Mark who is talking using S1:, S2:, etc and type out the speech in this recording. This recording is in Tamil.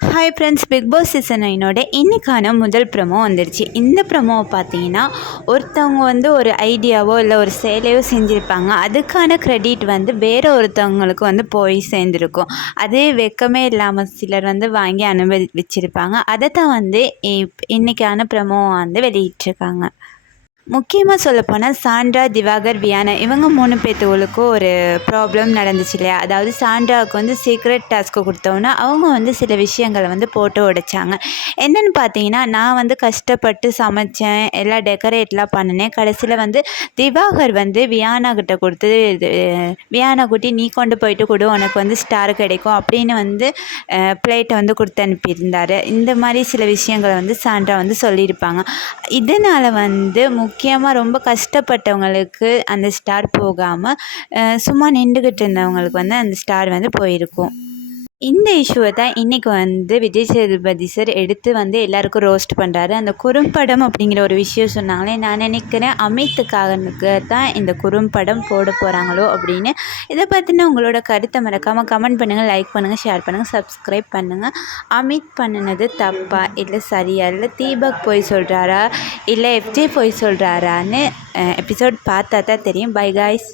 S1: Hi friends Bigg Boss season நைனோட இன்றைக்கான முதல் ப்ரமோ வந்துருச்சு. இந்த ப்ரமோவை பார்த்தீங்கன்னா ஒருத்தவங்க வந்து ஒரு ஐடியாவோ இல்லை ஒரு செயலையோ செஞ்சுருப்பாங்க. அதுக்கான க்ரெடிட் வந்து வேறு ஒருத்தவங்களுக்கு வந்து போய் சேர்ந்துருக்கும். அதே வெக்கமே இல்லாமல் சிலர் வந்து வாங்கி அனுபவிச்சிருப்பாங்க. அதை தான் வந்து இப் இன்றைக்கான ப்ரமோவை வந்து வெளியிட்டிருக்காங்க. முக்கியமாக சொல்லப்போனால் சாண்ட்ரா திவாகர் வியானா இவங்க மூணு பேர்த்துகளுக்கும் ஒரு ப்ராப்ளம் நடந்துச்சு இல்லையா? அதாவது சாண்ட்ராவுக்கு வந்து சீக்ரெட் டாஸ்க்கு கொடுத்தோன்னா அவங்க வந்து சில விஷயங்களை வந்து போட்டு உடைச்சாங்க. என்னென்னு பார்த்தீங்கன்னா நான் வந்து கஷ்டப்பட்டு சமைச்சேன் எல்லாம் டெக்கரேட்லாம் பண்ணினேன். கடைசியில் வந்து திவாகர் வந்து வியானா கிட்ட கொடுத்து வியானா குட்டி நீ கொண்டு போயிட்டு கொடு உனக்கு வந்து ஸ்டார் கிடைக்கும் அப்படின்னு வந்து பிளேட்டை வந்து கொடுத்து அனுப்பியிருந்தார். இந்த மாதிரி சில விஷயங்களை வந்து சாண்ட்ரா வந்து சொல்லியிருப்பாங்க. இதனால் வந்து முக் முக்கியமாக ரொம்ப கஷ்டப்பட்டவங்களுக்கு அந்த ஸ்டார் போகாமல் சும்மா நின்றுக்கிட்டு இருந்தவங்களுக்கு வந்து அந்த ஸ்டார் வந்து போயிருக்கும். இந்த இஷ்யூவை தான் இன்றைக்கி வந்து விஜய் சேதுபதி சார் எடுத்து வந்து எல்லாருக்கும் ரோஸ்ட் பண்ணுறாரு அந்த குறும்படம் அப்படிங்கிற ஒரு விஷயம் சொன்னாங்களே நான் நினைக்கிறேன் அமித்துக்காகனுக்கு தான் இந்த குறும்படம் போட போகிறாங்களோ அப்படின்னு. இதை பற்றின உங்களோட கருத்தை மறக்காமல் கமெண்ட் பண்ணுங்கள் லைக் பண்ணுங்கள் ஷேர் பண்ணுங்கள் சப்ஸ்கிரைப் பண்ணுங்கள் அமித் பண்ணினது தப்பா இல்லை சரியா இல்லை தீபக் போய் சொல்கிறாரா இல்லை எஃப்ஜே போய் சொல்கிறாரான்னு எபிசோட் பார்த்தா தான் தெரியும். By guys